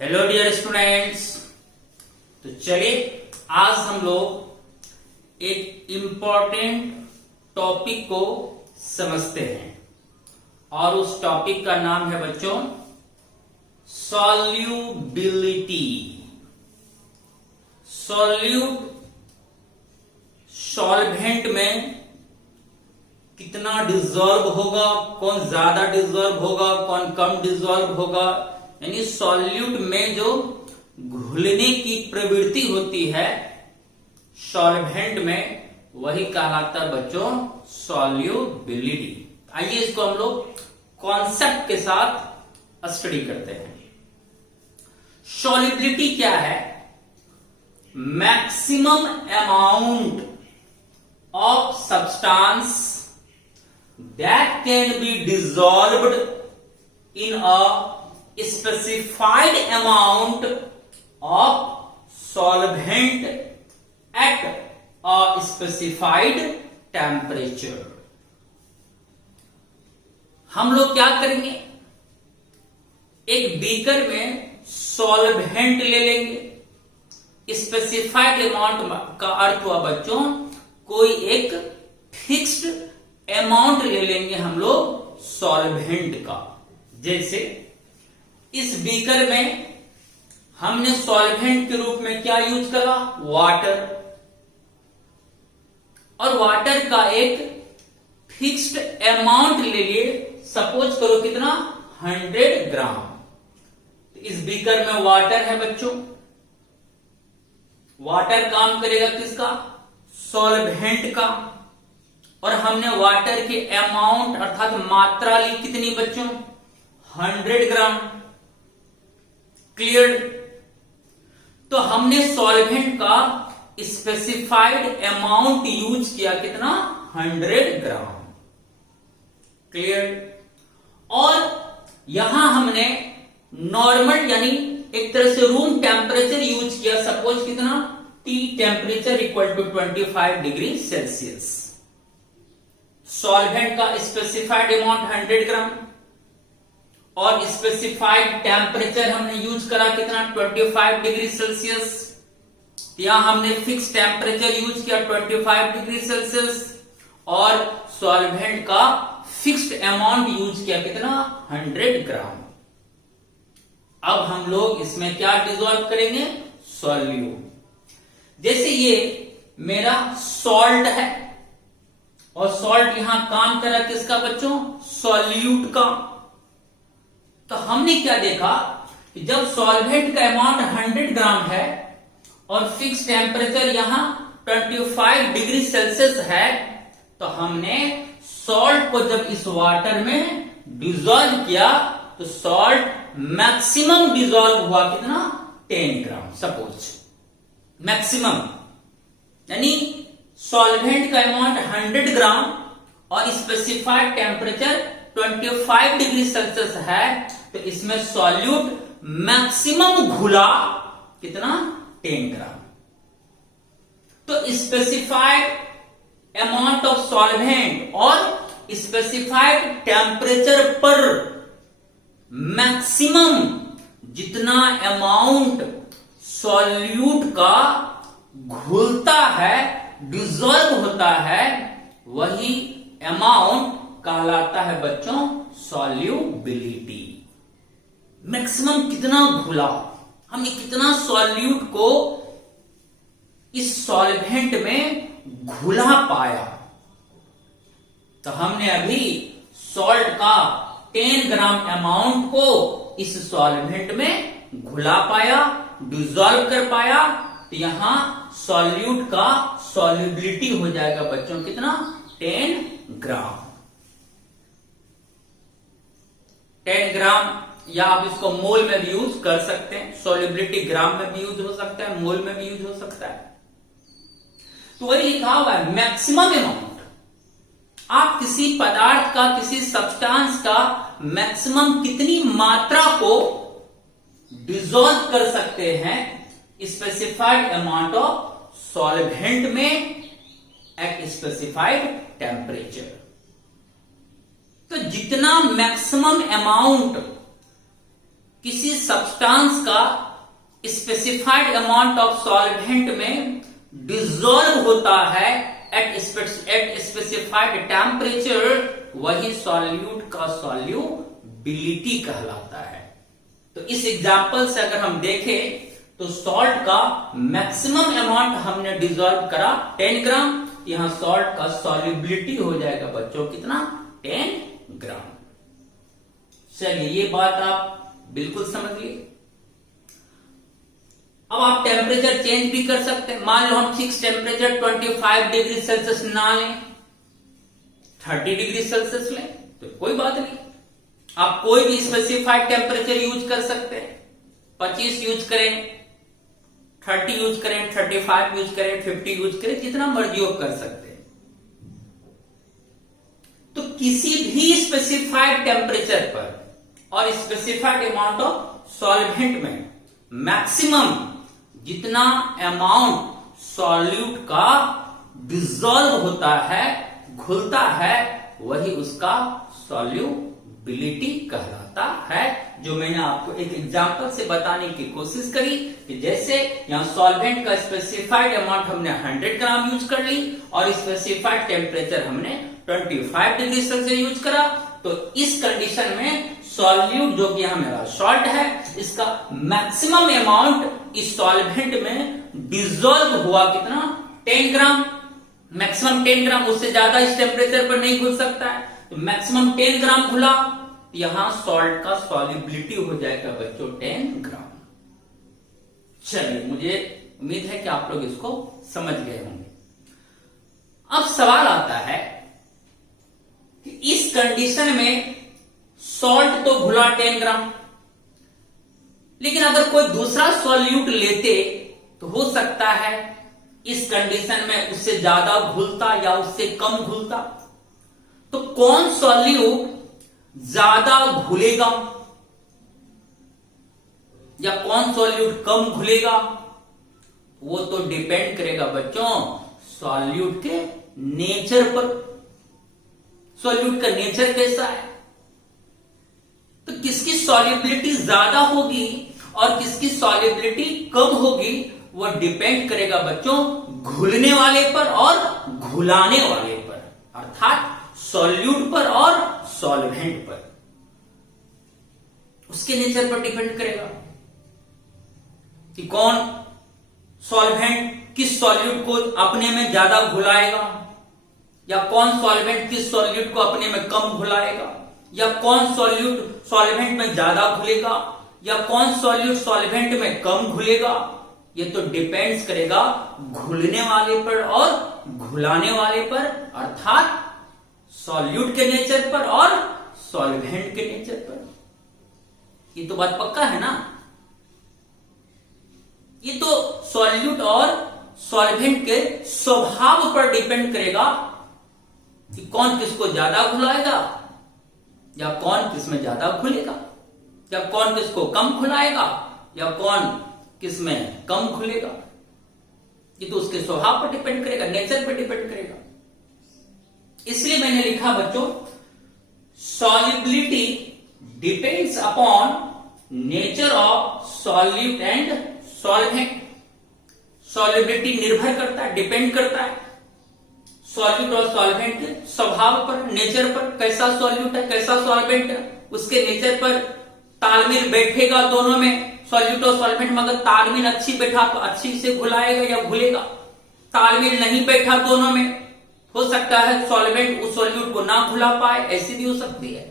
Hello dear students. तो चलिए आज हम लोग एक इम्पॉर्टेंट टॉपिक को समझते हैं और उस टॉपिक का नाम है बच्चों सॉल्युबिलिटी। सॉल्वेंट में कितना डिजॉल्व होगा, कौन ज्यादा डिजॉल्व होगा, कौन कम डिजॉल्व होगा, यानी सॉल्यूट में जो घुलने की प्रवृत्ति होती है सॉल्वेंट में, वही कहलाता है बच्चों सॉल्युबिलिटी। आइए इसको हम लोग कॉन्सेप्ट के साथ स्टडी करते हैं। सॉल्युबिलिटी क्या है? Maximum amount of substance that can be dissolved in a specified amount of solvent at a specified temperature। हम लोग क्या करेंगे, एक बीकर में सॉल्वेंट ले लेंगे। स्पेसिफाइड अमाउंट का अर्थ हुआ बच्चों कोई एक फिक्स्ड अमाउंट ले लेंगे हम लोग सॉल्वेंट का। जैसे इस बीकर में हमने सॉल्वेंट के रूप में क्या यूज करा? वाटर। और वाटर का एक फिक्स्ड अमाउंट ले लिए, सपोज करो कितना? 100 ग्राम। तो इस बीकर में वाटर है बच्चों। वाटर काम करेगा किसका? सॉल्वेंट का। और हमने वाटर के अमाउंट अर्थात मात्रा ली कितनी बच्चों? 100 ग्राम। क्लियर? तो हमने सॉल्वेंट का स्पेसिफाइड अमाउंट यूज किया कितना? 100 ग्राम। क्लियर? और यहां हमने नॉर्मल यानी एक तरह से रूम टेम्परेचर यूज किया। सपोज कितना? T temperature equal to 25 degree Celsius. Solvent का स्पेसिफाइड अमाउंट 100 ग्राम और स्पेसिफाइड टेम्परेचर हमने यूज करा कितना? 25 डिग्री सेल्सियस। यहां हमने फिक्स टेम्परेचर यूज किया 25 डिग्री सेल्सियस और सॉल्वेंट का फिक्स्ड अमाउंट यूज किया कितना? 100 ग्राम। अब हम लोग इसमें क्या डिसॉल्व करेंगे? सॉल्यूट। जैसे ये मेरा सॉल्ट है और सॉल्ट यहां काम कर रहा है किसका बच्चों? सॉल्यूट का। तो हमने क्या देखा कि जब सॉल्वेंट का अमाउंट 100 ग्राम है और फिक्स टेम्परेचर यहां 25 डिग्री सेल्सियस है, तो हमने सॉल्ट को जब इस वाटर में डिसॉल्व किया तो सॉल्ट मैक्सिमम डिसॉल्व हुआ कितना? 10 ग्राम। सपोज मैक्सिमम यानी सॉल्वेंट का अमाउंट 100 ग्राम और स्पेसिफाइड टेम्परेचर 25 डिग्री सेल्सियस है, तो इसमें सॉल्यूट मैक्सिमम घुला कितना? 10 ग्राम। तो स्पेसिफाइड अमाउंट ऑफ सॉल्वेंट और स्पेसिफाइड टेम्परेचर पर मैक्सिमम जितना अमाउंट सॉल्यूट का घुलता है, डिसॉल्व होता है, वही अमाउंट कहलाता है बच्चों सॉल्युबिलिटी। मैक्सिमम कितना घुला, हमने कितना सॉल्यूट को इस सॉल्वेंट में घुला पाया। तो हमने अभी सॉल्ट का 10 ग्राम अमाउंट को इस सॉल्वेंट में घुला पाया, डिसॉल्व कर पाया। तो यहां सॉल्यूट का सॉल्युबिलिटी हो जाएगा बच्चों कितना? 10 ग्राम। 10 ग्राम या आप इसको मोल में भी यूज कर सकते हैं। सॉल्युबिलिटी ग्राम में भी यूज हो सकता है, मोल में भी यूज हो सकता है। तो वही लिखा हुआ है मैक्सिमम अमाउंट। आप किसी पदार्थ का, किसी सब्सटेंस का मैक्सिमम कितनी मात्रा को डिसॉल्व कर सकते हैं स्पेसिफाइड अमाउंट ऑफ सॉल्वेंट में एट स्पेसिफाइड टेम्परेचर। तो जितना मैक्सिमम अमाउंट किसी सब्सटेंस का स्पेसिफाइड अमाउंट ऑफ सॉल्वेंट में डिसॉल्व होता है एट स्पेसिफाइड टेम्परेचर, वही सॉल्यूट का सॉल्युबिलिटी कहलाता है। तो इस एग्जांपल से अगर हम देखें तो सॉल्ट का मैक्सिमम अमाउंट हमने डिसॉल्व करा 10 ग्राम, यहां सॉल्ट का सॉल्युबिलिटी हो जाएगा बच्चों कितना, 10 ग्राम। चलिए ये बात आप बिल्कुल समझ लिए। अब आप टेम्परेचर चेंज भी कर सकते हैं। मान लो हम फिक्स टेम्परेचर 25 डिग्री सेल्सियस ना लें, 30 डिग्री सेल्सियस लें तो कोई बात नहीं, आप कोई भी स्पेसिफाइड टेम्परेचर यूज कर सकते हैं। 25 यूज करें, 30 यूज करें, 35 यूज करें, 50 यूज करें, जितना मर्जी आप कर सकते हैं। तो किसी भी स्पेसिफाइड टेम्परेचर पर और स्पेसिफाइड अमाउंट ऑफ सॉल्वेंट में मैक्सिमम जितना अमाउंट सॉल्यूट का डिसॉल्व होता है, घुलता है, वही उसका सॉल्युबिलिटी कहलाता है। जो मैंने आपको एक एग्जांपल से बताने की कोशिश करी कि जैसे यहां सॉल्वेंट का स्पेसिफाइड अमाउंट हमने 100 ग्राम यूज कर ली और स्पेसिफाइड टेम्परेचर हमने 25 डिग्री सेल्सियस यूज करा, तो इस कंडीशन में सॉल्यूट जो कि यहां मेरा सॉल्ट है, इसका मैक्सिमम अमाउंट इस सॉल्वेंट में डिसॉल्व हुआ कितना, 10 ग्राम, मैक्सिमम 10 ग्राम, उससे ज्यादा इस टेम्परेचर पर नहीं घुल सकता है। तो मैक्सिमम 10 ग्राम घुला, यहां सॉल्ट का सॉल्युबिलिटी हो जाएगा बच्चों 10 ग्राम। चलिए मुझे उम्मीद है कि आप लोग इसको समझ गए होंगे। अब सवाल आता है कि इस कंडीशन में सॉल्ट तो घुला 10 ग्राम, लेकिन अगर कोई दूसरा सॉल्यूट लेते तो हो सकता है इस कंडीशन में उससे ज्यादा घुलता या उससे कम घुलता। तो कौन सॉल्यूट ज्यादा घुलेगा या कौन सॉल्यूट कम घुलेगा, वो तो डिपेंड करेगा बच्चों सॉल्यूट के नेचर पर। सॉल्यूट का नेचर कैसा है, तो किसकी सॉल्युबिलिटी ज्यादा होगी और किसकी सॉल्युबिलिटी कम होगी, वो डिपेंड करेगा बच्चों घुलने वाले पर और घुलाने वाले पर, अर्थात सॉल्यूट पर और सॉल्वेंट पर। उसके नेचर पर डिपेंड करेगा कि कौन सॉल्वेंट किस सॉल्यूट को अपने में ज्यादा घुलाएगा, या कौन सॉल्वेंट किस सॉल्यूट को अपने में कम घुलाएगा, या कौन सॉल्यूट सॉल्वेंट में ज्यादा घुलेगा, या कौन सॉल्यूट सॉल्वेंट में कम घुलेगा। ये तो डिपेंड्स करेगा घुलने वाले पर और घुलाने वाले पर, अर्थात सॉल्यूट के नेचर पर और सॉल्वेंट के नेचर पर। ये तो बात पक्का है ना। ये तो सॉल्यूट और सॉल्वेंट के स्वभाव पर डिपेंड करेगा कि कौन किसको ज्यादा घुलाएगा या कौन किसमें ज्यादा घुलेगा, या कौन किसको कम घुलाएगा या कौन किसमें कम घुलेगा। ये तो उसके स्वभाव पर डिपेंड करेगा, नेचर पर डिपेंड करेगा। इसलिए मैंने लिखा बच्चों solubility depends upon nature of solute and solvent. Solubility निर्भर करता है, डिपेंड करता है सॉल्यूट और सॉल्वेंट के स्वभाव पर, नेचर पर। कैसा सॉल्यूट है, कैसा सॉल्वेंट है, उसके नेचर पर तालमेल बैठेगा दोनों में, सॉल्यूट और सॉल्वेंट में अगर तालमेल अच्छी बैठा तो अच्छी से घुलाएगा या घुलेगा। तालमेल नहीं बैठा दोनों में, हो सकता है सॉल्वेंट उस सॉल्यूट को ना घुला पाए, ऐसी भी हो सकती है।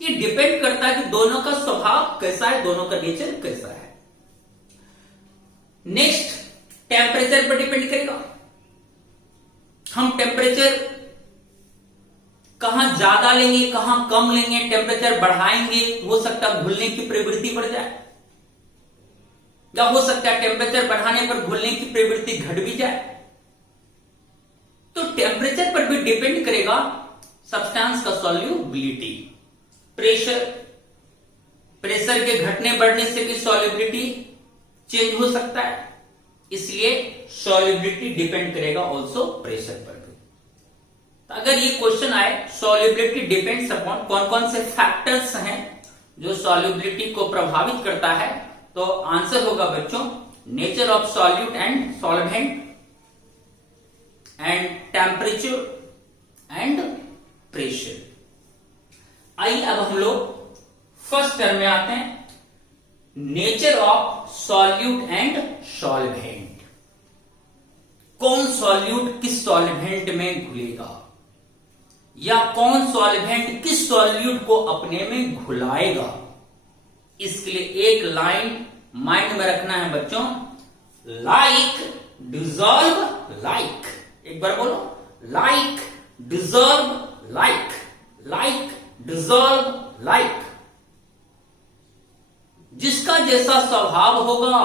ये डिपेंड करता है कि दोनों का स्वभाव कैसा है, दोनों का नेचर कैसा है। नेक्स्ट टेम्परेचर पर डिपेंड करेगा। हम टेम्परेचर कहां ज्यादा लेंगे कहां कम लेंगे, टेम्परेचर बढ़ाएंगे हो सकता है घुलने की प्रवृत्ति बढ़ जाए, या हो सकता है टेम्परेचर बढ़ाने पर घुलने की प्रवृत्ति घट भी जाए। तो टेम्परेचर पर भी डिपेंड करेगा सब्सटेंस का सॉल्युबिलिटी। प्रेशर के घटने बढ़ने से भी सॉल्युबिलिटी चेंज हो सकता है, इसलिए सॉल्युबिलिटी डिपेंड करेगा ऑल्सो प्रेशर पर भी। तो अगर ये क्वेश्चन आए सॉल्युबिलिटी डिपेंड्स अपॉन, कौन कौन से फैक्टर्स हैं जो सॉल्युबिलिटी को प्रभावित करता है, तो आंसर होगा बच्चों nature of solute and solvent and temperature and pressure. आइए अब हम लोग फर्स्ट टर्म में आते हैं, nature of solute and solvent. कौन सॉल्यूट किस सॉल्वेंट में घुलेगा, या कौन सॉल्वेंट किस सॉल्यूट को अपने में घुलाएगा, इसके लिए एक लाइन माइंड में रखना है बच्चों, लाइक डिजॉल्व लाइक। एक बार बोलो, like dissolve like, like dissolve like. जिसका जैसा स्वभाव होगा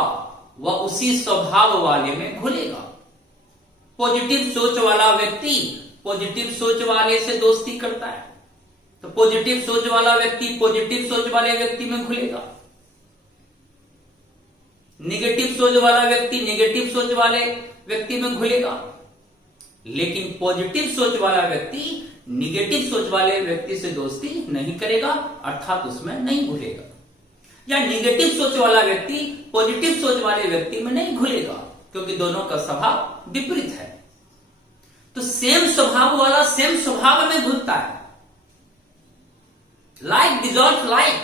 वह उसी स्वभाव वाले में घुलेगा। पॉजिटिव सोच वाला व्यक्ति पॉजिटिव सोच वाले से दोस्ती करता है, तो पॉजिटिव सोच वाला व्यक्ति पॉजिटिव सोच वाले व्यक्ति में घुलेगा। निगेटिव सोच वाला व्यक्ति निगेटिव सोच वाले व्यक्ति में घुलेगा। लेकिन पॉजिटिव सोच वाला व्यक्ति निगेटिव सोच वाले व्यक्ति से दोस्ती नहीं करेगा, अर्थात उसमें नहीं घुलेगा। या निगेटिव सोच वाला व्यक्ति पॉजिटिव सोच वाले व्यक्ति में नहीं घुलेगा, क्योंकि दोनों का स्वभाव विपरीत है। तो सेम स्वभाव वाला सेम स्वभाव में घुलता है। लाइक डिजॉल्व लाइक,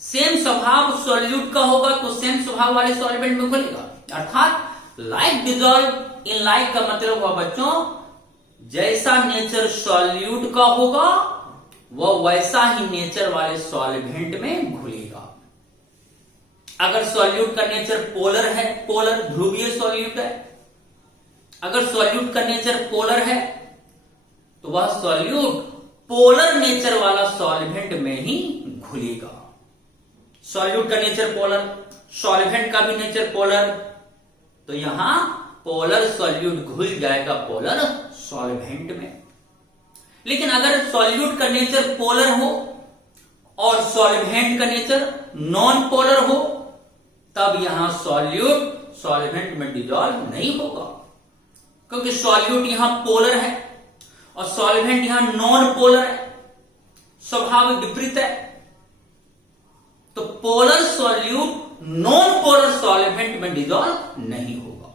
सेम स्वभाव सॉल्यूट का होगा तो सेम स्वभाव वाले सॉल्वेंट में घुलेगा। अर्थात लाइक डिजॉल्व इन लाइक का मतलब हुआ बच्चों, जैसा नेचर सॉल्यूट का होगा वह वैसा ही नेचर वाले सॉल्वेंट में घुलेगा। अगर सॉल्यूट का नेचर पोलर है, पोलर ध्रुवीय सॉल्यूट है, अगर सॉल्यूट का नेचर पोलर है तो वह सॉल्यूट पोलर नेचर वाला सॉल्वेंट में ही घुलेगा। सॉल्यूट का नेचर पोलर, सॉल्वेंट का भी नेचर पोलर, तो यहां पोलर सॉल्यूट घुल जाएगा पोलर सॉल्वेंट में। लेकिन अगर सॉल्यूट का नेचर पोलर हो और सॉल्वेंट का नेचर नॉन पोलर हो, तब यहां सॉल्यूट सॉल्वेंट में डिजॉल्व नहीं होगा, क्योंकि सॉल्यूट यहां पोलर है और सॉल्वेंट यहां नॉन पोलर है, स्वभाव विपरीत है। तो polar solute non polar solvent में डिजॉल्व नहीं होगा।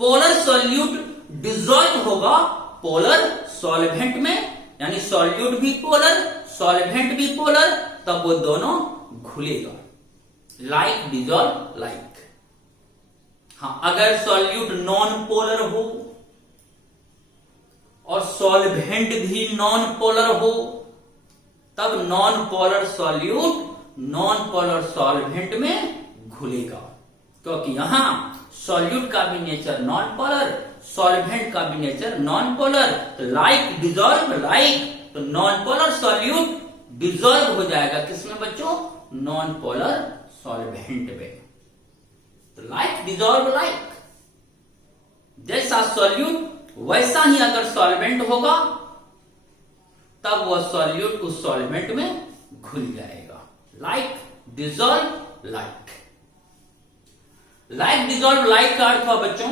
पोलर सॉल्यूट डिजॉल्व होगा पोलर सॉल्वेंट में, यानी सॉल्यूट भी पोलर सॉल्वेंट भी पोलर, तब वो दोनों घुलेगा। Like dissolve like. हाँ, अगर सॉल्यूट नॉन पोलर हो और सॉल्वेंट भी नॉन पोलर हो, तब non polar solute non polar solvent में घुलेगा, क्योंकि यहां सॉल्यूट का भी नेचर नॉन पोलर, सॉल्वेंट का भी नेचर नॉन पोलर। तो लाइक डिजॉल्व लाइक, तो नॉन पोलर सॉल्यूट डिजॉल्व हो जाएगा किसमें बच्चों, नॉन पोलर सॉल्वेंट में। तो लाइक डिजॉल्व लाइक, जैसा सॉल्यूट वैसा ही अगर सॉल्वेंट होगा तब वह सॉल्यूट उस सॉल्वेंट में घुल जाएगा। Like dissolve like. Like dissolve like का अर्थ हुआ बच्चों,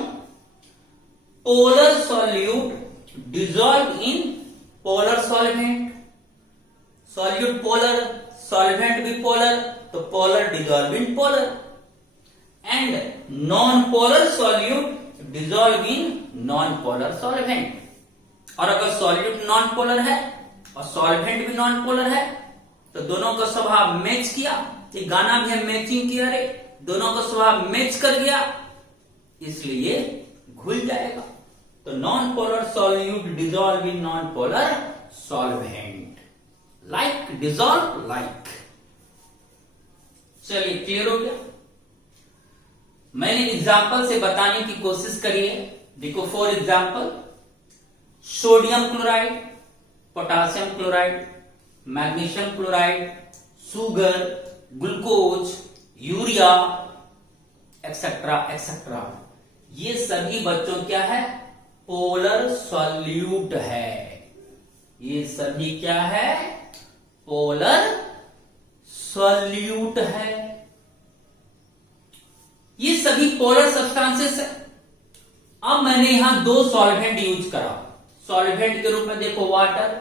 polar solute dissolve in polar solvent. Solute polar, solvent भी पोलर, तो polar dissolve in polar. And non polar solute dissolve in non polar solvent. और अगर सॉल्यूट नॉन पोलर है और solvent भी नॉन पोलर है, तो दोनों का स्वभाव मैच किया। ये गाना भी हम मैचिंग किया रे, दोनों का स्वभाव मैच कर गया, इसलिए घुल जाएगा। तो non polar solute dissolve in non polar solvent. Like dissolve like. चलिए, क्लियर हो गया। मैंने एग्जाम्पल से बताने की कोशिश करी है। देखो, for example, sodium chloride, potassium chloride, magnesium chloride, sugar, glucose, urea, etcetera etcetera, ये सभी बच्चों क्या है, पोलर सॉल्यूट है। ये सभी क्या है, पोलर सॉल्यूट है। ये सभी पोलर सब्सटेंसेस है। अब मैंने यहां दो सॉल्वेंट यूज करा। सॉल्वेंट के रूप में देखो वाटर,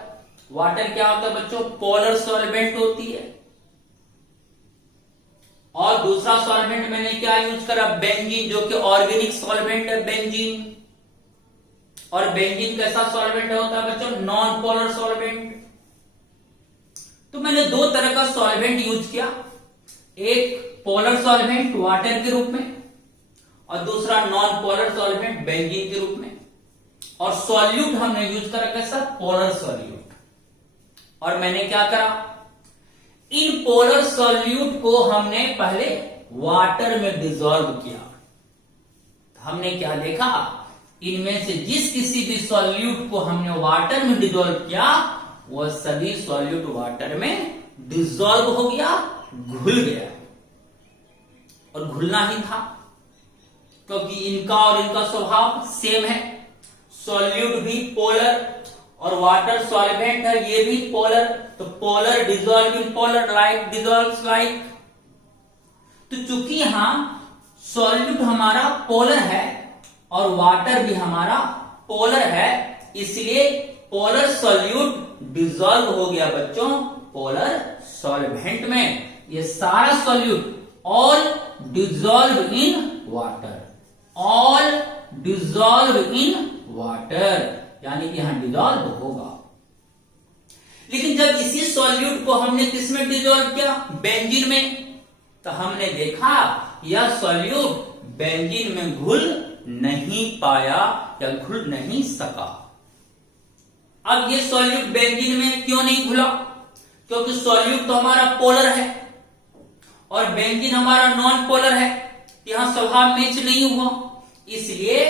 वाटर क्या होता है बच्चों? पोलर सॉल्वेंट होती है। और दूसरा सॉल्वेंट मैंने क्या यूज करा? बेंजीन, जो कि ऑर्गेनिक सॉल्वेंट है बेंजीन। और बेंजीन कैसा सॉल्वेंट होता है बच्चों? Non polar solvent. तो मैंने दो तरह का सॉल्वेंट यूज किया, एक पोलर सॉल्वेंट वाटर के रूप में और दूसरा नॉन पोलर सॉल्वेंट बेंजीन के रूप में। और सॉल्यूट हमने यूज करा कैसा? Polar solute. और मैंने क्या करा? इन पोलर सॉल्यूट को हमने पहले वाटर में डिसॉल्व किया। हमने क्या देखा? इनमें से जिस किसी भी सॉल्यूट को हमने वाटर में डिसॉल्व किया, वह सभी सॉल्यूट वाटर में डिसॉल्व हो गया, घुल गया। और घुलना ही था, क्योंकि इनका और इनका स्वभाव सेम है। सॉल्यूट भी पोलर और वाटर सॉल्वेंट है, ये भी पोलर। तो polar dissolve in polar, like dissolves like. तो चूंकि यहां सॉल्यूट हमारा पोलर है और वाटर भी हमारा पोलर है, इसलिए पोलर सॉल्यूट डिसॉल्व हो गया बच्चों पोलर सॉल्वेंट में। ये सारा solute all dissolve in water, all dissolve in water, यानी कि यहां डिसॉल्व होगा। लेकिन जब इसी सॉल्यूट को हमने किस में डिसॉल्व किया? बेंजीन में। तो हमने देखा यह सॉल्यूट बेंजीन में घुल नहीं पाया या घुल नहीं सका। अब ये सॉल्यूट बेंजीन में क्यों नहीं घुला? क्योंकि सॉल्यूट तो हमारा पोलर है और बेंजीन हमारा नॉन पोलर है, यहां स्वभाव मैच नहीं हुआ, इसलिए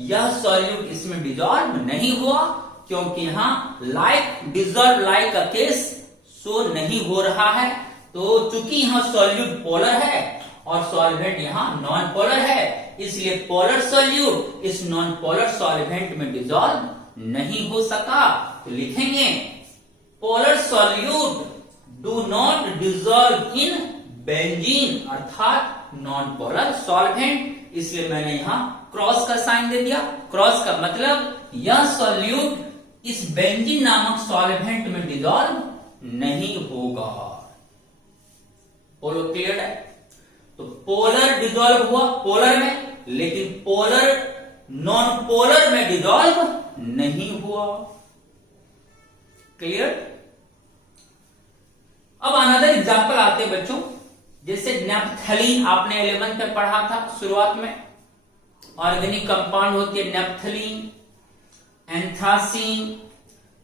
यह सॉल्यूट इसमें डिसॉल्व नहीं हुआ। क्योंकि यहां लाइक डिसॉल्व लाइक का केस शो नहीं हो रहा है। तो चूंकि यहां सॉल्यूट पोलर है और सॉल्वेंट यहां नॉन पोलर है, इसलिए पोलर सॉल्यूट इस नॉन पोलर सॉल्वेंट में डिसॉल्व नहीं हो सका। तो लिखेंगे polar solute do not dissolve in benzene, अर्थात नॉन पोलर सॉल्वेंट। इसलिए मैंने यहां क्रॉस का साइन दे दिया। क्रॉस का मतलब यह सॉल्यूट इस बेंजीन नामक सॉल्वेंट में डिसॉल्व नहीं होगा। बोलो क्लियर है? तो पोलर डिसॉल्व हुआ पोलर में, लेकिन पोलर नॉन पोलर में डिसॉल्व नहीं हुआ। क्लियर? अब अनदर एग्जांपल आते बच्चों, जैसे नेप्थलीन आपने 11th में पढ़ा था शुरुआत में। ऑर्गेनिक कंपाउंड होती है naphthalene, anthracene,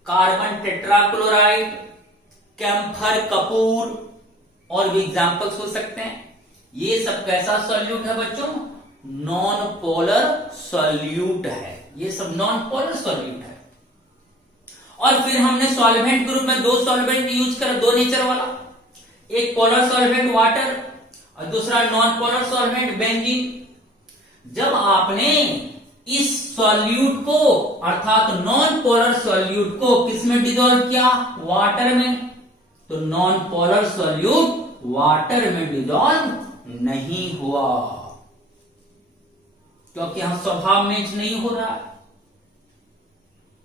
carbon tetrachloride, camphor कपूर और भी एग्जांपल्स हो सकते हैं। ये सब कैसा सॉल्यूट है बच्चों? नॉन पोलर सॉल्यूट है। ये सब नॉन पोलर सॉल्यूट है। और फिर हमने सॉल्वेंट ग्रुप में दो सॉल्वेंट यूज कर, दो नेचर वाला, एक पोलर सॉल्वेंट वाटर और दूसरा नॉन पोलर सॉल्वेंट बेंजीन। जब आपने इस सॉल्यूट को अर्थात नॉन पोलर सॉल्यूट को किसमें डिसॉल्व किया? वाटर में। तो नॉन पोलर सॉल्यूट वाटर में डिसॉल्व नहीं हुआ, क्योंकि यहां स्वभाव मैच नहीं हो रहा।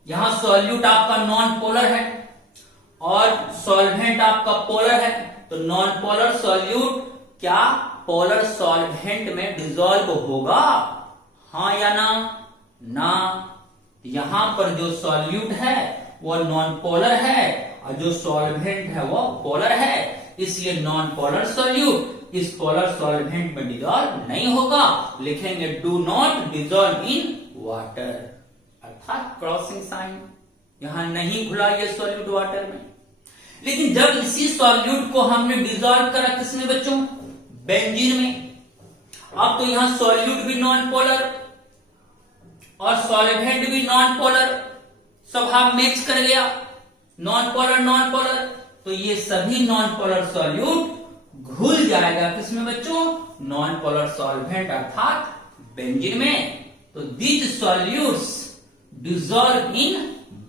यहां सॉल्यूट आपका नॉन पोलर है और सॉल्वेंट आपका पोलर है। तो नॉन पोलर सॉल्यूट क्या पोलर सॉल्वेंट में डिसॉल्व होगा? हां या ना? ना। यहां पर जो सॉल्यूट है वो नॉन पोलर है और जो सॉल्वेंट है वो पोलर है, इसलिए नॉन पोलर सॉल्यूट इस पोलर सॉल्वेंट में डिसॉल्व नहीं होगा। लिखेंगे do not dissolve in water, अर्थात क्रॉसिंग साइन, यहां नहीं घुला ये सॉल्यूट वाटर में। लेकिन जब इसी सॉल्यूट को हमने डिसॉल्व करा किसमें बच्चों? बेंजीन में। अब तो यहां सॉल्यूट भी नॉन पोलर और सॉल्वेंट भी नॉन पोलर, स्वभाव मैच कर गया, नॉन पोलर। तो ये सभी नॉन पोलर सॉल्यूट घुल जाएगा किसमें बच्चों? नॉन पोलर सॉल्वेंट अर्थात बेंजीन में। तो these solutes dissolve in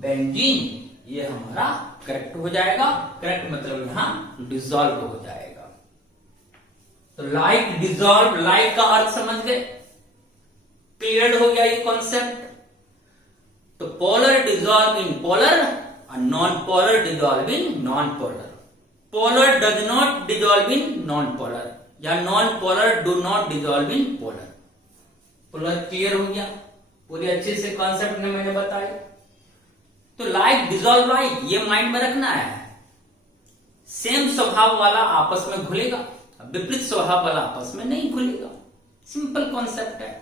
benzene, ये हमारा करेक्ट हो जाएगा। करेक्ट मतलब यहां डिसॉल्व हो जाएगा। तो लाइक डिसॉल्व, लाइक का अर्थ समझ गए? क्लियर हो गया ये कॉन्सेप्ट। तो polar dissolve in polar non-polar dissolve in non-polar. Polar does not dissolve in non-polar या non-polar do not dissolve in polar. Polar clear हो गया, पूरे अच्छे से कॉन्सेप्ट में मैंने बताया. तो लाइक डिजॉल्व लाइक ये माइंड में रखना है. सेम स्वभाव वाला आपस में घुलेगा, विपरीत स्वभाव वाला आपस में नहीं घुलेगा. सिंपल कॉन्सेप्ट है.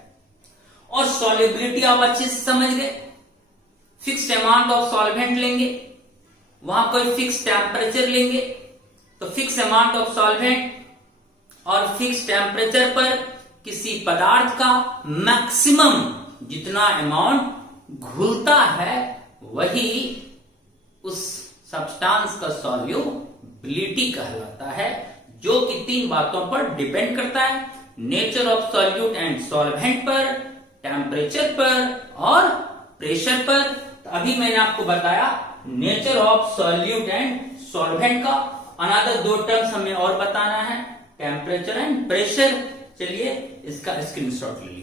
और सॉल्युबिलिटी आप अच्छे से समझ गए. फिक्स्ड अमाउंट ऑफ सॉल्वेंट लेंगे, वहां कोई फिक्स टेम्परेचर लेंगे, तो फिक्स अमाउंट ऑफ सॉल्वेंट और फिक्स टेम्परेचर पर किसी पदार्थ का मैक्सिमम जितना अमाउंट घुलता है वही उस सब्सटेंस का सॉल्युबिलिटी कहलाता है, जो कि तीन बातों पर डिपेंड करता है. Nature of solute and solvent पर, टेम्परेचर पर और प्रेशर पर. तो अभी मैंने आपको बताया nature of solute and solvent का. अनदर दो टर्म्स हमें और बताना है, टेम्परेचर एंड प्रेशर. चलिए इसका स्क्रीनशॉट ले लीजिए.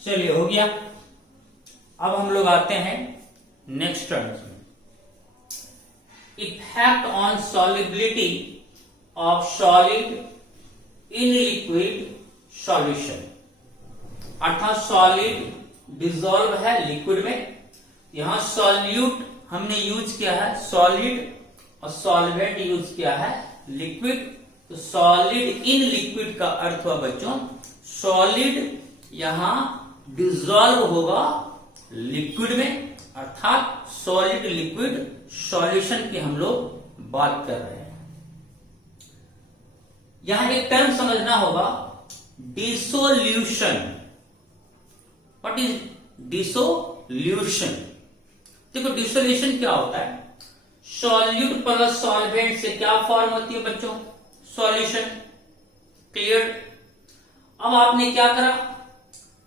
चलिए हो गया. अब हम लोग आते हैं नेक्स्ट टर्म्स में. Effect on solubility of solid in liquid solution. अर्थात सॉलिड डिसॉल्व है लिक्विड में. यहां सॉल्यूट हमने यूज किया है सॉलिड और सॉल्वेंट यूज किया है लिक्विड. तो सॉलिड इन लिक्विड का अर्थ हुआ बच्चों सॉलिड यहां डिसॉल्व होगा लिक्विड में, अर्थात सॉलिड लिक्विड सॉल्यूशन की हम लोग बात कर रहे हैं. यहां एक टर्म समझना होगा, डिसोल्यूशन. What is dissolution? देखो डिसोल्यूशन क्या होता है. सॉल्यूट प्लस सॉल्वेंट से क्या फॉर्म होती है बच्चों? सॉल्यूशन. क्लियर. अब आपने क्या करा,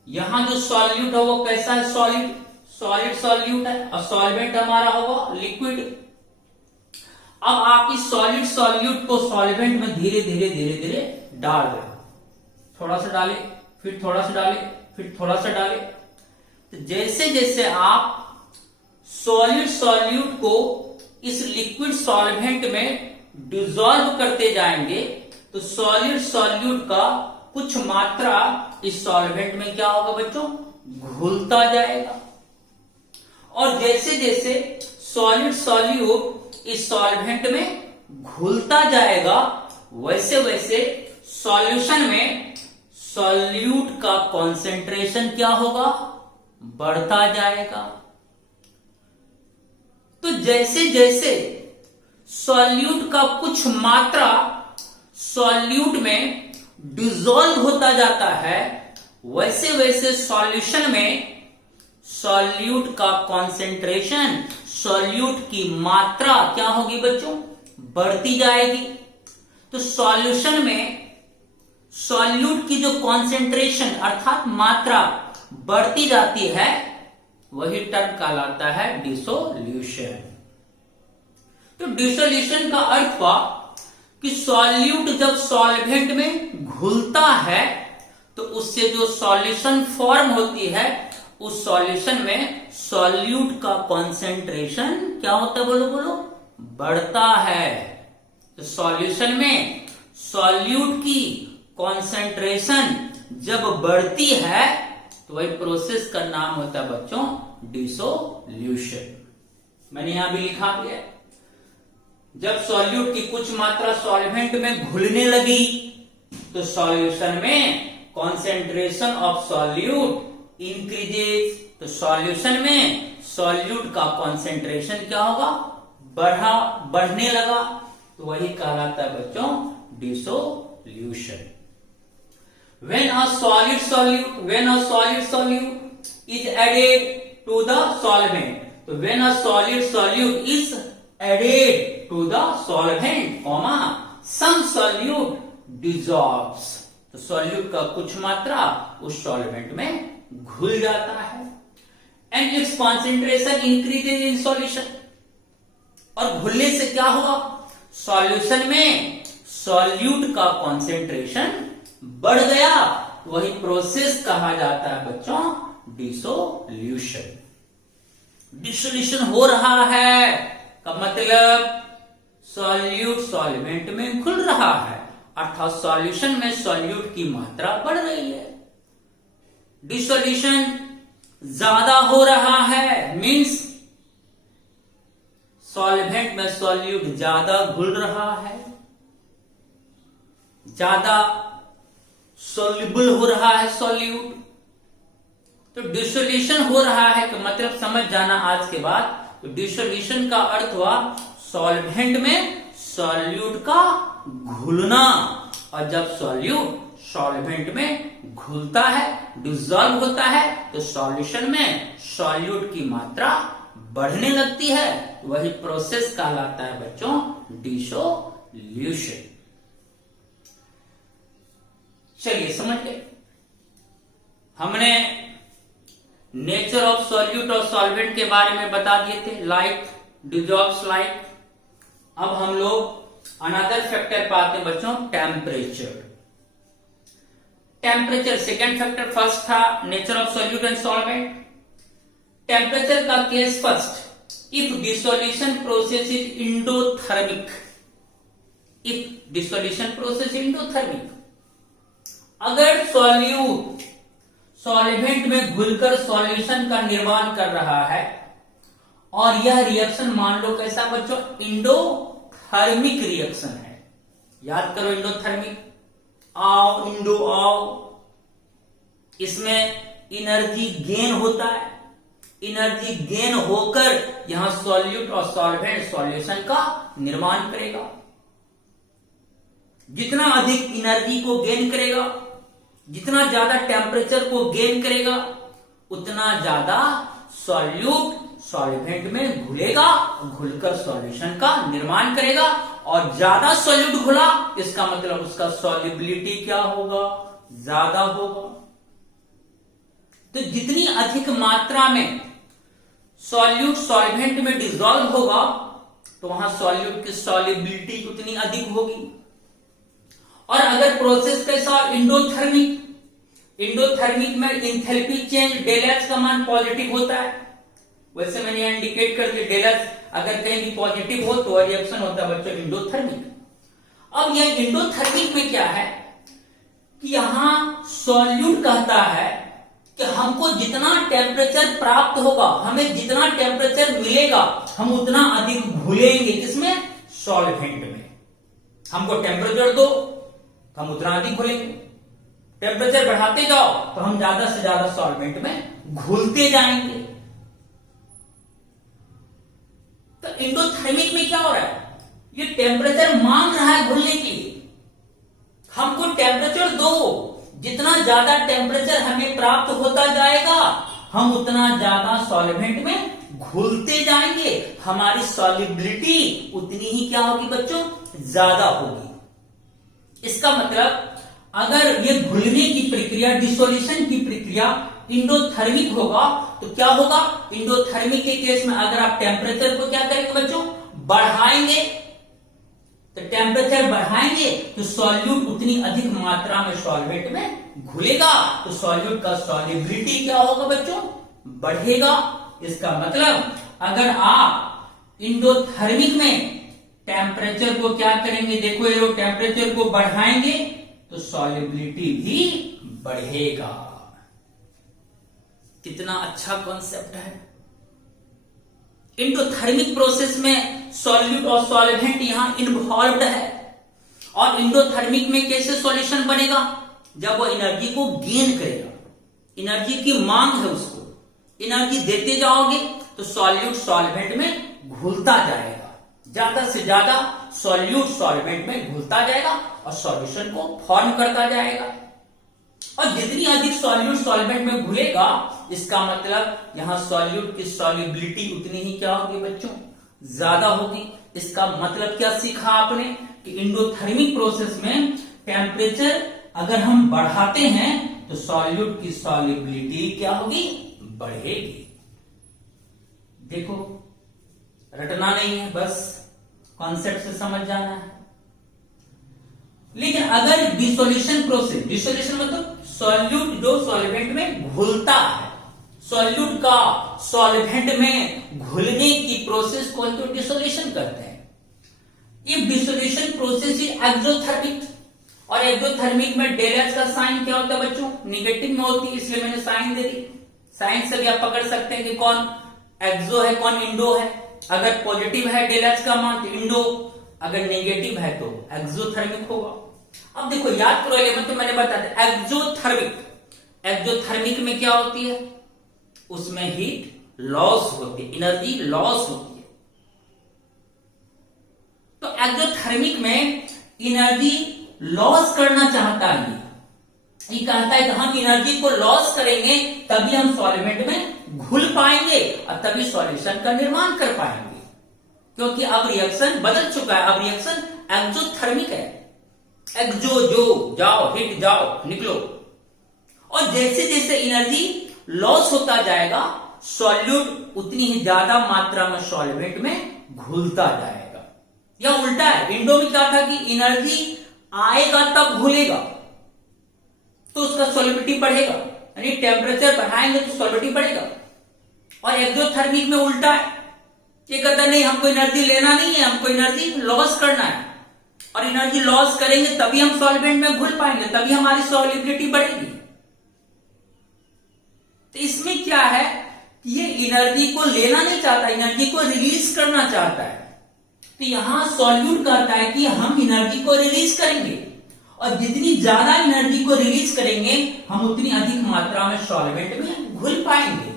यहां जो सॉल्यूट है वो कैसा है? सॉलिड. सॉलिड सॉल्यूट है और सॉल्वेंट हमारा होगा लिक्विड. अब आप इस सॉलिड सॉल्यूट को सॉल्वेंट में धीरे धीरे धीरे धीरे डाल रहे हो. थोड़ा सा डाले, फिर थोड़ा सा डाले, फिर थोड़ा सा डाले. तो जैसे जैसे आप सॉलिड सॉल्यूट को इस लिक्विड सॉल्वेंट में डिसॉल्व करते जाएंगे तो सॉलिड सॉल्यूट का कुछ मात्रा इस सॉल्वेंट में क्या होगा बच्चों? घुलता जाएगा. और जैसे जैसे सॉलिड सॉल्यूट इस सॉल्वेंट में घुलता जाएगा वैसे वैसे सॉल्यूशन में सॉल्यूट का कॉन्सेंट्रेशन क्या होगा? बढ़ता जाएगा. तो जैसे जैसे सॉल्यूट का कुछ मात्रा सॉल्यूट में डिसॉल्व होता जाता है वैसे वैसे सॉल्यूशन में सॉल्यूट का कॉन्सेंट्रेशन, सॉल्यूट की मात्रा क्या होगी बच्चों? बढ़ती जाएगी. तो सॉल्यूशन में सॉल्यूट की जो कॉन्सेंट्रेशन अर्थात मात्रा बढ़ती जाती है वही टर्म कहलाता है डिसोल्यूशन. तो डिसोल्यूशन का अर्थ हुआ कि सॉल्यूट जब सॉल्वेंट में घुलता है तो उससे जो सॉल्यूशन फॉर्म होती है उस सॉल्यूशन में सॉल्यूट का कॉन्सेंट्रेशन क्या होता है? बोलो बोलो. बढ़ता है. तो सॉल्यूशन में सॉल्यूट की कॉन्सेंट्रेशन जब बढ़ती है तो वही प्रोसेस का नाम होता है बच्चों डिसोल्यूशन. मैंने यहां भी लिखा दिया, जब सॉल्यूट की कुछ मात्रा सॉल्वेंट में घुलने लगी तो सॉल्यूशन में कॉन्सेंट्रेशन ऑफ सॉल्यूट इंक्रीजेस. तो सॉल्यूशन में सॉल्यूट का कॉन्सेंट्रेशन क्या होगा? बढ़ने लगा. तो वही कहलाता है बच्चों dissolution. when a solid solute is added to the solvent. तो when a solid solute is added to the solvent, some solute dissolves. तो सॉल्यूट का कुछ मात्रा उस सॉल्वेंट में घुल जाता है and it's concentration increases in solution. और घुलने से क्या हुआ, सॉल्यूशन में सॉल्यूट का कॉन्सेंट्रेशन बढ़ गया। वही प्रोसेस कहा जाता है बच्चों डिसोल्यूशन। डिसोल्यूशन हो रहा है का मतलब सॉल्यूट सॉल्वेंट में घुल रहा है, अर्थात सॉल्यूशन में सॉल्यूट की मात्रा बढ़ रही है। डिसोल्यूशन ज्यादा हो रहा है मीन्स सॉल्वेंट में सॉल्यूट ज्यादा घुल रहा है, ज्यादा सोल्यूबल हो रहा है सॉल्यूट। तो डिसोल्यूशन हो रहा है कि मतलब समझ जाना आज के बाद, तो डिसोल्यूशन का अर्थ हुआ सॉल्वेंट में सॉल्यूट का घुलना। और जब सॉल्यूट सॉल्वेंट में घुलता है, डिसॉल्व होता है, तो सॉल्यूशन में सॉल्यूट की मात्रा बढ़ने लगती है। वही प्रोसेस कहलाता है बच्चों डिसोल्यूशन। चलिए समझ गए, हमने नेचर ऑफ सॉल्यूट और सॉल्वेंट के बारे में बता दिए थे, लाइक डिसॉल्व्स लाइक। अब हम लोग अनदर फैक्टर पाते हैं बच्चों temperature. Temperature second factor, first था nature of solute and solvent. Temperature का case first, if dissolution process is endothermic. If dissolution process endothermic, अगर सॉल्यूट सॉल्वेंट में घुलकर सॉल्यूशन का निर्माण कर रहा है और यह रिएक्शन मान लो कैसा बच्चों इंडोथर्मिक रिएक्शन है। याद करो इंडोथर्मिक, आओ इंडो आओ, इसमें एनर्जी गेन होता है। एनर्जी गेन होकर यहां सॉल्यूट और सॉल्वेंट सॉल्यूशन का निर्माण करेगा। जितना अधिक एनर्जी को गेन करेगा, जितना ज्यादा टेम्परेचर को गेन करेगा, उतना ज्यादा सॉल्यूट सॉल्वेंट में घुलेगा, घुलकर सॉल्यूशन का निर्माण करेगा। और ज्यादा सॉल्यूट घुला इसका मतलब उसका सॉल्युबिलिटी क्या होगा, ज्यादा होगा। तो जितनी अधिक मात्रा में सॉल्यूट सॉल्वेंट में डिसॉल्व होगा तो वहां सॉल्यूट की सॉल्युबिलिटी उतनी अधिक होगी। और अगर प्रोसेस कैसा इंडोथर्मिक, इंडोथर्मिक में इंथैल्पी चेंज डेल एक्स का मान पॉजिटिव होता है। वैसे मैंने इंडिकेट कर दिया डेल एक्स अगर कहीं भी पॉजिटिव हो तो रिएक्शन होता है बच्चों इंडोथर्मिक। अब यह इंडोथर्मिक में क्या है कि यहां सॉल्यूट कहता है कि हमको जितना टेम्परेचर प्राप्त होगा, हमें जितना टेम्परेचर मिलेगा, हम उतना अधिक घुलेंगे। किसमें, सॉल्वेंट में। हमको टेम्परेचर दो तो हम उतना अधिक घुलेंगे, टेम्परेचर बढ़ाते जाओ तो हम ज्यादा से ज्यादा सॉल्वेंट में घुलते जाएंगे। तो इंडोथर्मिक में क्या हो रहा है, ये टेम्परेचर मांग रहा है घुलने के लिए। हमको टेम्परेचर दो, जितना ज्यादा टेम्परेचर हमें प्राप्त होता जाएगा हम उतना ज्यादा सॉल्वेंट में घुलते जाएंगे, हमारी सॉल्युबिलिटी उतनी ही क्या होगी बच्चों, ज्यादा होगी। इसका मतलब अगर ये घुलने की प्रक्रिया, डिसोल्यूशन की प्रक्रिया इंडोथर्मिक होगा तो क्या होगा, इंडोथर्मिक के केस में अगर आप टेम्परेचर को क्या करेंगे बच्चों, बढ़ाएंगे। तो टेम्परेचर बढ़ाएंगे तो सॉल्यूट उतनी अधिक मात्रा में सॉल्वेंट में घुलेगा, तो सॉल्यूट का सॉल्युबिलिटी क्या होगा बच्चों, बढ़ेगा। इसका मतलब अगर आप इंडोथर्मिक में टेम्परेचर को क्या करेंगे, देखो ये लोग टेम्परेचर को बढ़ाएंगे तो सॉल्युबिलिटी भी बढ़ेगा। कितना अच्छा कॉन्सेप्ट है। इंडोथर्मिक प्रोसेस में सॉल्यूट और सॉल्वेंट यहां इन्वॉल्व्ड है। और इंडोथर्मिक में कैसे सॉल्यूशन बनेगा, जब वो एनर्जी को गेन करेगा, एनर्जी की मांग है उसको, एनर्जी देते जाओगे तो सॉल्यूट सॉल्वेंट में घुलता जाएगा, ज्यादा से ज्यादा सॉल्यूट सॉल्वेंट में घुलता जाएगा और सॉल्यूशन को फॉर्म करता जाएगा। और जितनी अधिक सॉल्यूट सॉल्वेंट में घुलेगा इसका मतलब यहां सॉल्यूट की सॉल्युबिलिटी उतनी ही क्या होगी बच्चों, ज्यादा होगी। इसका मतलब क्या सीखा आपने कि इंडोथर्मिक प्रोसेस में टेम्परेचर अगर हम बढ़ाते हैं तो सॉल्यूट की सॉल्युबिलिटी क्या होगी, बढ़ेगी। देखो रटना नहीं है, बस कॉन्सेप्ट से समझ जाना है। लेकिन अगर डिसोल्यूशन प्रोसेस, डिसोल्यूशन मतलब सॉल्यूट जो सॉल्वेंट में घुलता है, सॉल्यूट का सॉल्वेंट में घुलने की प्रोसेस को तो डिसोल्यूशन कहते हैं। If dissolution process is exothermic, और एक्सोथर्मिक में डेल एच का साइन क्या होता है बच्चों, निगेटिव में होती है, इसलिए मैंने साइन दे दी। साइन से भी आप पकड़ सकते हैं कि कौन एक्सो है कौन इंडो है। अगर पॉजिटिव है डेल एच का मान तो इंडो, अगर नेगेटिव है तो एक्सोथर्मिक होगा। अब देखो याद करो एलिमेंट, तो मैंने बता दिया एक्सोथर्मिक, एक्सोथर्मिक में क्या होती है, उसमें हीट लॉस होती है, एनर्जी लॉस होती है। तो एक्सोथर्मिक में एनर्जी लॉस करना चाहता है, ये कहता है कि हम एनर्जी को लॉस करेंगे तभी हम सॉल्वेंट में घुल पाएंगे और तभी सॉल्यूशन का निर्माण कर पाएंगे, क्योंकि अब रिएक्शन बदल चुका है, अब रिएक्शन एक्सोथर्मिक है। एक्सो जो जाओ, हिट जाओ, निकलो। और जैसे जैसे एनर्जी लॉस होता जाएगा, सॉल्यूट उतनी ही ज्यादा मात्रा में सॉल्वेंट में घुलता जाएगा। या उल्टा है, इंडो में क्या था कि एनर्जी आएगा तब घुलेगा तो उसका सॉल्युबिलिटी बढ़ेगा, यानी टेम्परेचर बढ़ाएंगे तो सॉल्युबिलिटी बढ़ेगा। और एक्सोथर्मिक में उल्टा है, ये कहता नहीं हमको एनर्जी लेना नहीं है, हमको एनर्जी लॉस करना है, और एनर्जी लॉस करेंगे तभी हम सॉल्वेंट में घुल पाएंगे, तभी हमारी सॉल्युबिलिटी बढ़ेगी। तो इसमें क्या है कि ये एनर्जी को लेना नहीं चाहता, एनर्जी को रिलीज करना चाहता है। तो यहां सॉल्यूट कहता है कि हम एनर्जी को रिलीज करेंगे, और जितनी ज्यादा एनर्जी को रिलीज करेंगे हम उतनी अधिक मात्रा में सॉल्वेंट में घुल पाएंगे।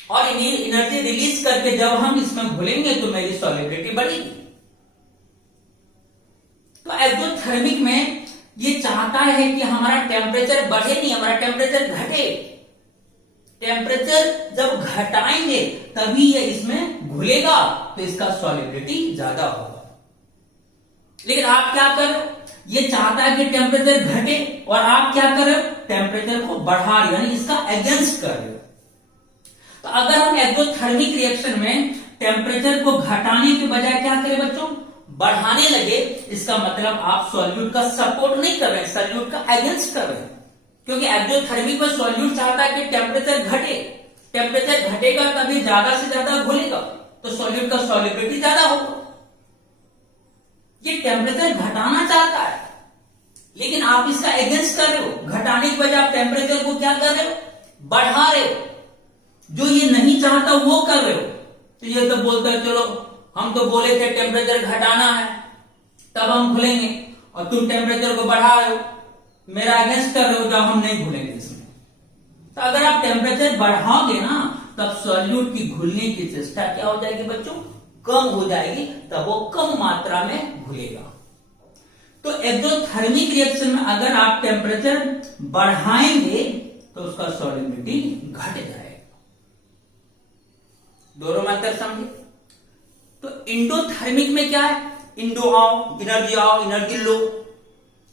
और एनर्जी रिलीज करके जब हम इसमें घुलेंगे तो मेरी सॉल्युबिलिटी बढ़ेगी। तो एक्सोथर्मिक में ये चाहता है कि हमारा टेम्परेचर बढ़े नहीं, हमारा टेम्परेचर घटे। टेम्परेचर जब घटाएंगे तभी ये इसमें घुलेगा, तो इसका सॉल्युबिलिटी ज्यादा होगा। लेकिन आप क्या कर रहे हो, ये चाहता है कि टेम्परेचर घटे, और आप क्या कर रहे हो, टेम्परेचर को बढ़ा रहे हो, यानी इसका अगेंस्ट कर रहे हो। तो अगर हम एक्सोथर्मिक रिएक्शन में टेम्परेचर को घटाने के बजाय क्या करें बच्चों, बढ़ाने लगे, इसका मतलब आप सॉल्यूट का सपोर्ट नहीं कर रहे हैं, सॉल्यूट का अगेंस्ट कर रहे हैं। क्योंकि एक्सोथर्मिक में सॉल्यूट चाहता है कि टेम्परेचर घटे, टेम्परेचर घटेगा तभी ज्यादा से ज्यादा घुलेगा, तो सॉल्यूट का सॉल्युबिलिटी ज्यादा होगा। ये टेम्परेचर घटाना चाहता है, लेकिन आप इसका अगेंस्ट कर रहे हो, घटाने के बजाय आप टेम्परेचर को क्या कर रहे हो, बढ़ा रहे हो। जो ये नहीं चाहता वो कर रहे हो। तो ये तो बोलता है चलो हम तो बोले थे टेम्परेचर घटाना है तब हम घुलेंगे, और तुम टेम्परेचर को बढ़ा रहे हो, मेरा अगेंस्ट कर रहे हो, जब हम नहीं घुलेंगे इसमें। तो अगर आप टेम्परेचर बढ़ाओगे ना, तब सॉल्यूट की घुलने की चेष्टा क्या हो जाएगी बच्चों, कम हो जाएगी, तब वो कम मात्रा में घुलेगा। तो एक्सोथर्मिक रिएक्शन में अगर आप टेम्परेचर बढ़ाएंगे तो उसका सॉल्युबिलिटी घट जाएगा। दोनों में अंतर समझे। तो इंडोथर्मिक में क्या है, इंडो आओ, एनर्जी लो,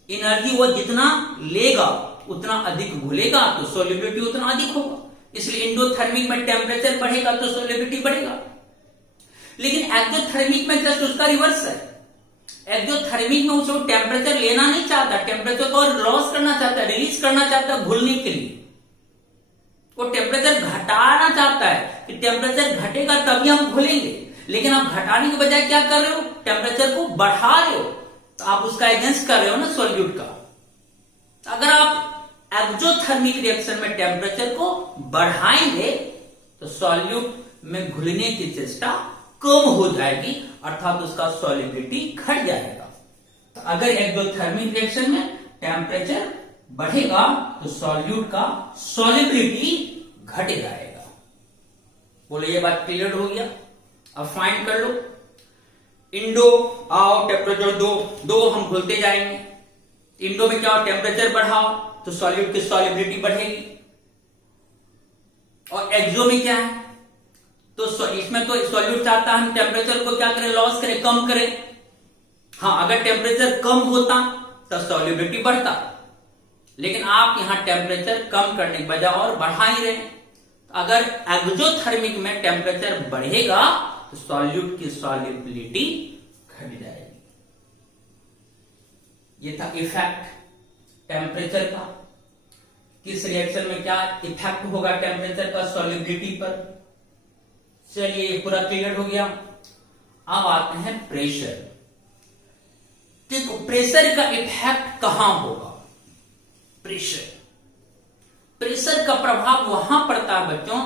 एनर्जी वो जितना लेगा उतना अधिक घुलेगा, तो सॉल्युबिलिटी उतना अधिक होगा। इसलिए इंडोथर्मिक में टेम्परेचर बढ़ेगा तो सॉल्युबिलिटी बढ़ेगा। लेकिन एक्सोथर्मिक में जस्ट उसका रिवर्स है। एक्सोथर्मिक में उसको टेम्परेचर लेना नहीं चाहता, टेम्परेचर को लॉस करना चाहता है, रिलीज करना चाहता है घुलने के लिए। वो टेम्परेचर घटाना चाहता है कि टेम्परेचर घटेगा तभी हम घुलेंगे, लेकिन आप घटाने के बजाय क्या कर रहे हो, टेम्परेचर को बढ़ा रहे हो, तो आप उसका अगेंस्ट कर रहे हो ना सॉल्यूट का। अगर आप एक्सोथर्मिक रिएक्शन में टेम्परेचर को बढ़ाएंगे तो सॉल्यूट में घुलने की चेष्टा कम हो जाएगी, अर्थात उसका सॉल्युबिलिटी घट जाएगा। तो अगर एक्सोथर्मिक रिएक्शन में टेम्परेचर बढ़ेगा तो सॉल्यूट का सॉल्युबिलिटी घट जाएगा। बोलो ये बात क्लियर हो गया। अब फाइंड कर लो, इंडो आओ, टेम्परेचर दो हम घुलते जाएंगे। इंडो में क्या हो, टेम्परेचर बढ़ाओ तो सॉल्यूट की सॉल्युबिलिटी बढ़ेगी। और एक्सो में क्या है, तो इसमें तो सॉल्यूट चाहता है हम टेम्परेचर को क्या करें, लॉस करें, कम करें। हाँ, अगर टेम्परेचर कम होता तो सॉल्युबिलिटी बढ़ता, लेकिन आप यहां टेम्परेचर कम करने के बजाय और बढ़ा ही रहे। अगर एक्सोथर्मिक में टेम्परेचर बढ़ेगा तो सॉल्यूट की सॉल्युबिलिटी घट जाएगी। ये था इफेक्ट टेम्परेचर का। किस रिएक्शन में क्या इफेक्ट होगा टेम्परेचर का सॉल्युबिलिटी पर। चलिए ये पूरा क्लियर हो गया। अब आते हैं प्रेशर। देखो प्रेशर का इफेक्ट कहां होगा। प्रेशर का प्रभाव वहां पड़ता है बच्चों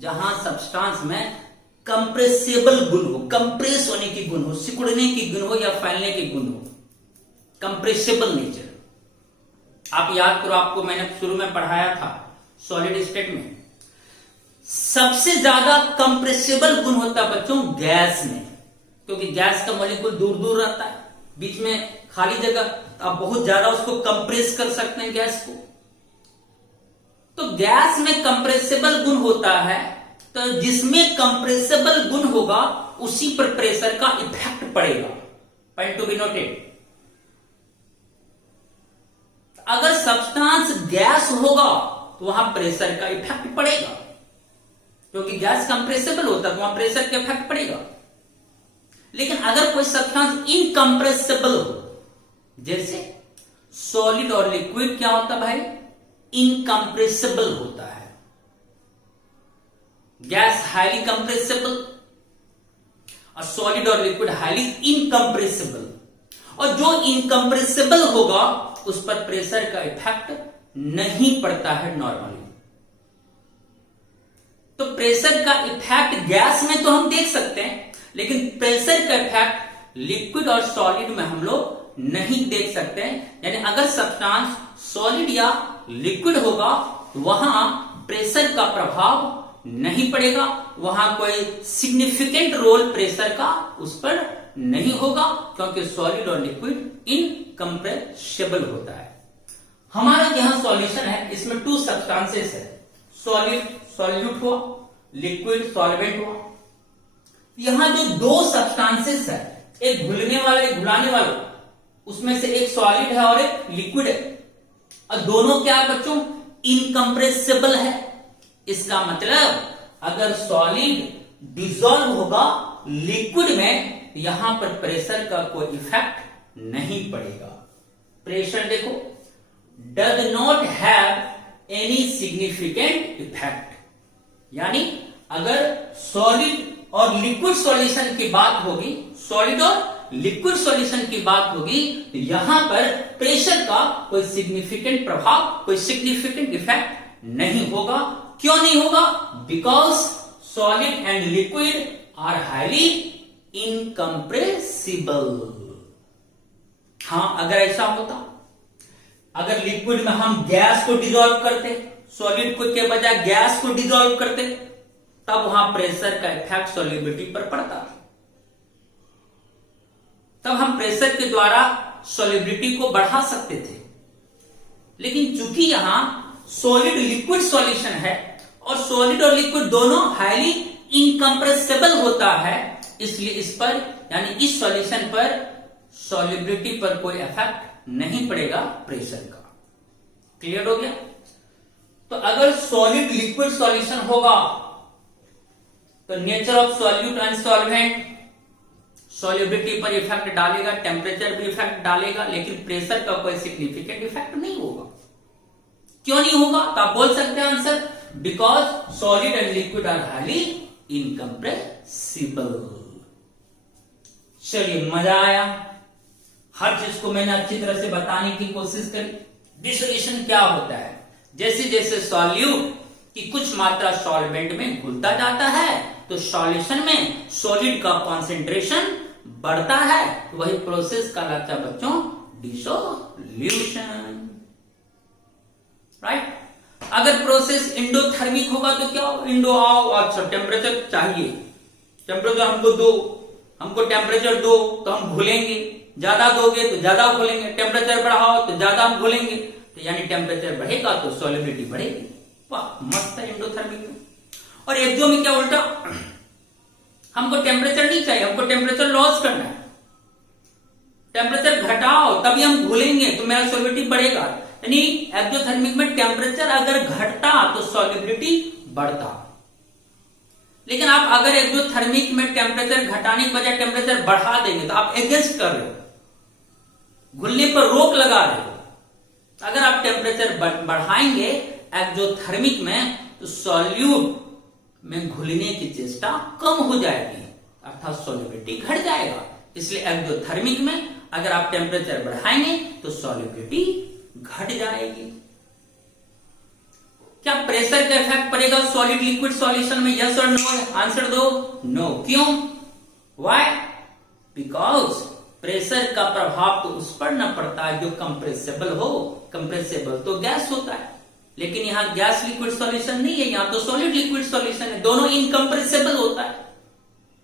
जहां सब्सटेंस में कंप्रेसिबल गुण हो, कंप्रेस होने की गुण हो, सिकुड़ने की गुण हो या फैलने की गुण हो, कंप्रेसिबल नेचर। आप याद करो, आपको मैंने शुरू में पढ़ाया था सॉलिड स्टेट में सबसे ज्यादा कंप्रेसिबल गुण होता है बच्चों गैस में, क्योंकि गैस का मॉलिक्यूल दूर दूर रहता है, बीच में खाली जगह, आप बहुत ज्यादा उसको कंप्रेस कर सकते हैं गैस को। तो गैस में कंप्रेसिबल गुण होता है, तो जिसमें कंप्रेसिबल गुण होगा उसी पर प्रेशर का इफेक्ट पड़ेगा। Point to be noted. अगर सब्सटेंस गैस होगा तो वहां प्रेशर का इफेक्ट पड़ेगा, क्योंकि गैस कंप्रेसिबल होता है तो वहां प्रेशर का इफेक्ट पड़ेगा। लेकिन अगर कोई सब्सटेंस इनकंप्रेसिबल हो, जैसे सॉलिड और लिक्विड, क्या होता है भाई, इनकंप्रेसिबल होता है। गैस हाईली कंप्रेसिबल और सॉलिड और लिक्विड हाईली इनकंप्रेसिबल। और जो इनकंप्रेसिबल होगा उस पर प्रेशर का इफेक्ट नहीं पड़ता है नॉर्मली। तो प्रेशर का इफेक्ट गैस में तो हम देख सकते हैं, लेकिन प्रेशर का इफेक्ट लिक्विड और सॉलिड में हम लोग नहीं देख सकते हैं। यानी अगर सब्सटेंस सॉलिड या लिक्विड होगा तो वहां प्रेशर का प्रभाव नहीं पड़ेगा, वहां कोई सिग्निफिकेंट रोल प्रेशर का उस पर नहीं होगा, क्योंकि सॉलिड और लिक्विड इनकंप्रेसिबल होता है। हमारा यहां सॉल्यूशन है, इसमें 2 सब्सटेंसेस है, सॉलिड सॉल्यूट हुआ, लिक्विड सॉल्वेंट हुआ। यहां जो 2 सब्सटेंसेस है, एक घुलने वाला एक घुलाने वाला, उसमें से एक सॉलिड है और एक लिक्विड है, और दोनों क्या है बच्चों, इनकंप्रेसिबल है। इसका मतलब अगर सॉलिड डिसॉल्व होगा लिक्विड में, यहां पर प्रेशर का कोई इफेक्ट नहीं पड़ेगा। प्रेशर देखो, does not have any significant effect. यानी अगर सॉलिड और लिक्विड सॉल्यूशन की बात होगी, सॉलिड और लिक्विड सॉल्यूशन की बात होगी, तो यहां पर प्रेशर का कोई सिग्निफिकेंट प्रभाव, कोई सिग्निफिकेंट इफेक्ट नहीं होगा। क्यों नहीं होगा? Because solid and liquid are highly incompressible. हां, अगर ऐसा होता, अगर लिक्विड में हम गैस को डिसॉल्व करते, सॉलिड को के बजाय गैस को डिसॉल्व करते, तब वहां प्रेशर का इफेक्ट सॉल्युबिलिटी पर पड़ता, तब हम प्रेशर के द्वारा सॉल्युबिलिटी को बढ़ा सकते थे। लेकिन चूंकि यहां सॉलिड लिक्विड सॉल्यूशन है और सॉलिड और लिक्विड दोनों हाईली इनकंप्रेसिबल होता है, इसलिए इस पर यानी इस सॉल्यूशन पर सॉल्युबिलिटी पर कोई इफेक्ट नहीं पड़ेगा प्रेशर का। क्लियर हो गया? तो अगर सॉलिड लिक्विड सॉल्यूशन होगा तो nature of solute and solvent solubility पर इफेक्ट डालेगा, टेम्परेचर भी इफेक्ट डालेगा, लेकिन प्रेशर का कोई सिग्निफिकेंट इफेक्ट नहीं होगा। क्यों नहीं होगा? तो आप बोल सकते हैं answer, because solid and liquid are highly incompressible. चलिए, मजा आया? हर चीज को मैंने अच्छी तरह से बताने की कोशिश करी। डिसोल्यूशन क्या होता है? जैसे जैसे सॉल्यूट की कुछ मात्रा सॉल्वेंट में घुलता जाता है तो सॉल्यूशन में सॉलिड का कॉन्सेंट्रेशन बढ़ता है, वही प्रोसेस कहलाता है बच्चों डिसोल्यूशन। राइट? अगर प्रोसेस इंडोथर्मिक होगा तो क्या? इंडो आओ, अच्छा टेम्परेचर चाहिए, टेम्परेचर हमको दो, हमको टेम्परेचर दो तो हम घुलेंगे, ज्यादा दोगे तो ज्यादा घुलेंगे, टेम्परेचर बढ़ाओ तो ज्यादा हम घुलेंगे, तो यानी टेम्परेचर बढ़ेगा तो सॉल्युबिलिटी बढ़ेगी। वाह, मस्त है इंडोथर्मिक में। और एक्सो में क्या उल्टा, हमको टेम्परेचर नहीं चाहिए, हमको टेम्परेचर लॉस करना है, टेम्परेचर घटाओ तभी हम घुलेंगे तो मेरा सॉल्युबिलिटी बढ़ेगा। यानी एक्जोथर्मिक में टेम्परेचर अगर घटता तो सॉल्युबिलिटी बढ़ता, लेकिन आप अगर एक्जोथर्मिक में टेम्परेचर घटाने के बजाय टेम्परेचर बढ़ा देंगे तो आप एगेंस्ट कर रहे हो, घुलने पर रोक लगा रहे हो। अगर आप टेम्परेचर बढ़ाएंगे एक्जोथर्मिक में तो सॉल्यूट में घुलने की चेष्टा कम हो जाएगी, अर्थात सॉल्युबिलिटी घट जाएगा। इसलिए एक्जोथर्मिक में अगर आप टेम्परेचर बढ़ाएंगे तो सॉल्युबिलिटी घट जाएगी। क्या प्रेशर का इफेक्ट पड़ेगा सॉलिड लिक्विड सॉल्यूशन में? यस और नो? आंसर दो। नो। क्यों? व्हाई? बिकॉज प्रेशर का प्रभाव तो उस पर न पड़ता है जो कंप्रेसेबल हो। कंप्रेसेबल तो गैस होता है, लेकिन यहां गैस लिक्विड सॉल्यूशन नहीं है, यहां तो सॉलिड लिक्विड सॉल्यूशन है। दोनों इनकंप्रेसेबल होता है,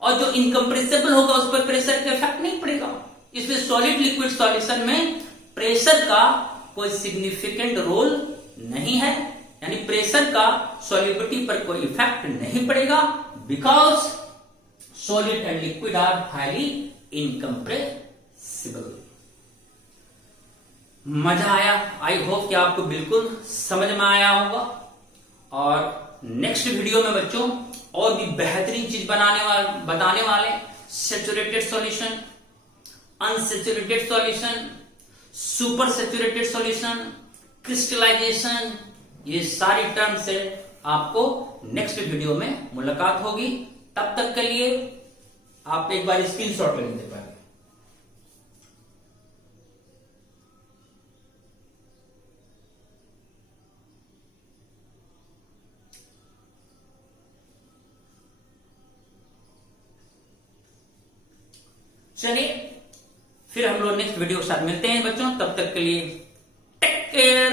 और जो इनकंप्रेसेबल होगा उस पर प्रेशर का इफेक्ट नहीं पड़ेगा। इसलिए सॉलिड लिक्विड सॉल्यूशन में प्रेशर का कोई सिग्निफिकेंट रोल नहीं है, यानी प्रेशर का सॉल्युबिलिटी पर कोई इफेक्ट नहीं पड़ेगा, because solid and liquid are highly incompressible. मजा आया? आई होप कि आपको बिल्कुल समझ में आया होगा। और नेक्स्ट वीडियो में बच्चों और भी बेहतरीन चीज बताने वाले, saturated solution, unsaturated solution, super saturated solution, crystallisation, ये सारी टर्म से आपको नेक्स्ट वीडियो में मुलाकात होगी। तब तक के लिए आप एक बार स्क्रीनशॉट ले लेते पाए। चलिए फिर हम लोग नेक्स्ट वीडियो के साथ मिलते हैं बच्चों। तब तक के लिए टेक केयर।